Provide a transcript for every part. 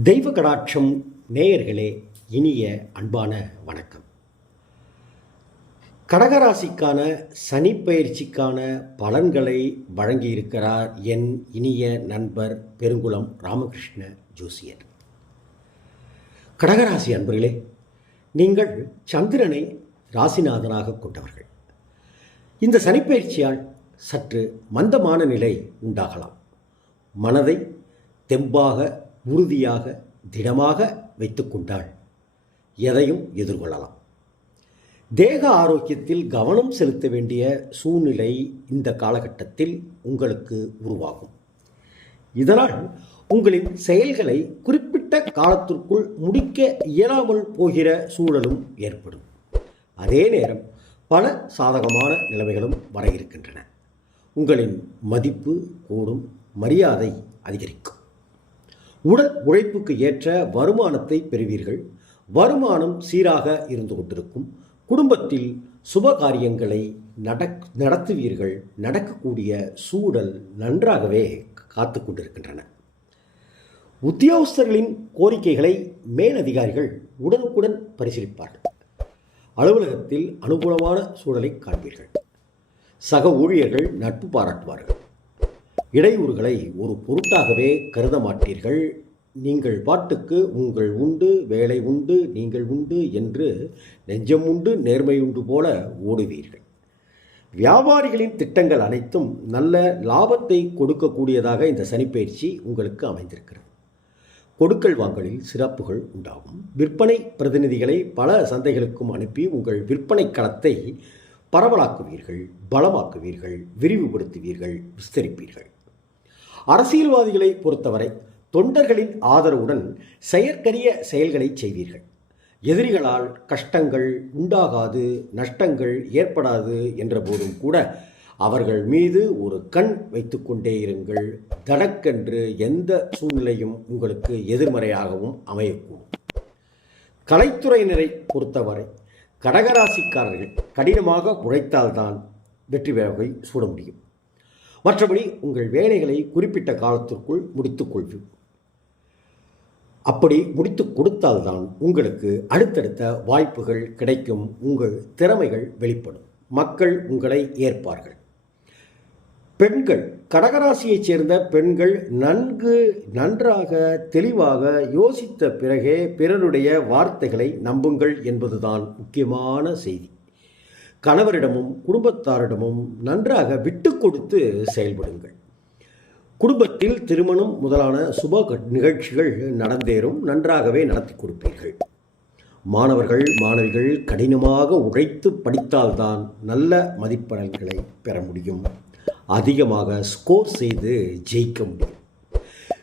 தெய்வ கடாட்சம் நேயர்களே இனிய அன்பான வணக்கம். கடகராசிக்கான சனிப்பெயர்ச்சிக்கான பலன்களை வழங்கியிருக்கிறார் என் இனிய நண்பர் பெருங்குளம் ராமகிருஷ்ண ஜோசியர். கடகராசி அன்பர்களே நீங்கள் சந்திரனை ராசிநாதனாக கொண்டவர்கள். இந்த சனிப்பெயர்ச்சியால் சற்று மந்தமான நிலை உண்டாகலாம். மனதை தெம்பாக உறுதியாக திடமாக வைத்துக்கொண்டால் எதையும் எதிர்கொள்ளலாம். தேக ஆரோக்கியத்தில் கவனம் செலுத்த வேண்டிய சூழ்நிலை இந்த காலகட்டத்தில் உங்களுக்கு உருவாகும். இதனால் உங்களின் செயல்களை குறிப்பிட்ட காலத்திற்குள் முடிக்க இயலாமல் போகிற சூழலும் ஏற்படும். அதே நேரம் பல சாதகமான நிலைமைகளும் வர இருக்கின்றன. உங்களின் மதிப்பு கூடும் மரியாதை அதிகரிக்கும். உடல் உழைப்புக்கு ஏற்ற வருமானத்தை பெறுவீர்கள். வருமானம் சீராக இருந்து கொண்டிருக்கும். குடும்பத்தில் சுப காரியங்களை நடக் நடத்துவீர்கள். நடக்கக்கூடிய சூழல் நன்றாகவே காத்து கொண்டிருக்கின்றன. உத்தியோகஸ்தர்களின் கோரிக்கைகளை மேலதிகாரிகள் உடனுக்குடன் பரிசீலிப்பார்கள். அலுவலகத்தில் அனுகூலமான சூழலை காண்பீர்கள். சக ஊழியர்கள் நட்பு பாராட்டுவார்கள். இடையூறுகளை ஒரு பொருட்டாகவே கருத மாட்டீர்கள். நீங்கள் பாட்டுக்கு உங்கள் உண்டு வேலை உண்டு நீங்கள் உண்டு என்று நெஞ்சம் உண்டு நேர்மை உண்டு போல ஓடுவீர்கள். வியாபாரிகளின் திட்டங்கள் அனைத்தும் நல்ல லாபத்தை கொடுக்கக்கூடியதாக இந்த சனிப்பயிற்சி உங்களுக்கு அமைந்திருக்கிறது. கொடுக்கல் வாங்கலில் சிறப்புகள் உண்டாகும். விற்பனை பிரதிநிதிகளை பல சந்தைகளுக்கும் அனுப்பி உங்கள் விற்பனை களத்தை பரவலாக்குவீர்கள் பலமாக்குவீர்கள் விரிவுபடுத்துவீர்கள் விஸ்தரிப்பீர்கள். அரசியல்வாதிகளை பொறுத்தவரை தொண்டர்களின் ஆதரவுடன் செயற்கரிய செயல்களை செய்வீர்கள். எதிரிகளால் கஷ்டங்கள் உண்டாகாது நஷ்டங்கள் ஏற்படாது என்ற போதும் கூட அவர்கள் மீது ஒரு கண் வைத்துக்கொண்டே இருங்கள். தடக்கென்று எந்த சூழ்நிலையும் உங்களுக்கு எதிர்மறையாகவும் அமையக்கூடும். கலைத்துறையினரை பொறுத்தவரை கடகராசிக்காரர்கள் கடினமாக உழைத்தால்தான் வெற்றி வேகை சூட முடியும். மற்றபடி உங்கள் வேலைகளை குறிப்பிட்ட காலத்திற்குள் முடித்துக்கொள்வீர்கள் அப்படி முடித்து கொடுத்தால்தான் உங்களுக்கு அடுத்தடுத்த வாய்ப்புகள் கிடைக்கும் உங்கள் திறமைகள் வெளிப்படும் மக்கள் உங்களை ஏற்பார்கள். பெண்கள் கடகராசியைச் சேர்ந்த பெண்கள் நன்கு நன்றாக தெளிவாக யோசித்த பிறகே பிறருடைய வார்த்தைகளை நம்புங்கள் என்பதுதான் முக்கியமான செய்தி. கணவரிடமும் குடும்பத்தாரிடமும் நன்றாக விட்டு கொடுத்து செயல்படுங்கள். குடும்பத்தில் திருமணம் முதலான சுப நிகழ்ச்சிகள் நடந்தேறும் நன்றாகவே நடத்தி கொடுப்பீர்கள். மாணவர்கள் மாணவிகள் கடினமாக உழைத்து படித்தால்தான் நல்ல மதிப்பெண்களை பெற முடியும். அதிகமாக ஸ்கோர் செய்து ஜெயிக்க முடியும்.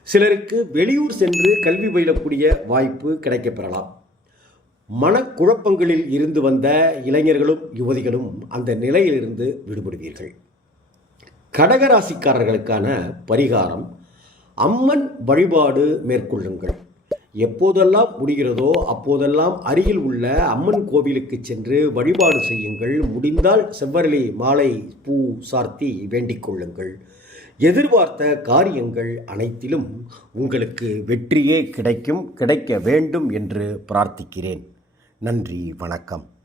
சிலருக்கு வெளியூர் சென்று கல்வி பயிலக்கூடிய வாய்ப்பு கிடைக்கப்பெறலாம். மனக்குழப்பங்களில் இருந்து வந்த இளைஞர்களும் யுவதிகளும் அந்த நிலையிலிருந்து விடுபடுவீர்கள். கடகராசிக்காரர்களுக்கான பரிகாரம் அம்மன் வழிபாடு மேற்கொள்ளுங்கள். எப்போதெல்லாம் முடிகிறதோ அப்போதெல்லாம் அருகில் உள்ள அம்மன் கோவிலுக்கு சென்று வழிபாடு செய்யுங்கள். முடிந்தால் செவ்வரளி மாலை பூ சார்த்தி வேண்டிக் கொள்ளுங்கள். எதிர்பார்த்த காரியங்கள் அனைத்திலும் உங்களுக்கு வெற்றியே கிடைக்கும் கிடைக்க வேண்டும் என்று பிரார்த்திக்கிறேன். நன்றி வணக்கம்.